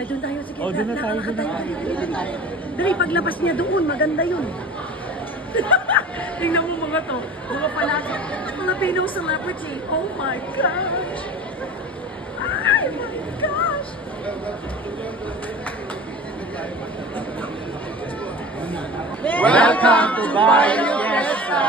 Ay, doon tayo. Sige, doon na tayo. Dali, paglabas niya doon, maganda yun. Tingnan mo mga to. Mga palagi. Filipino celebrity. Oh my gosh. Oh my gosh. Welcome to Barrio Fiesta!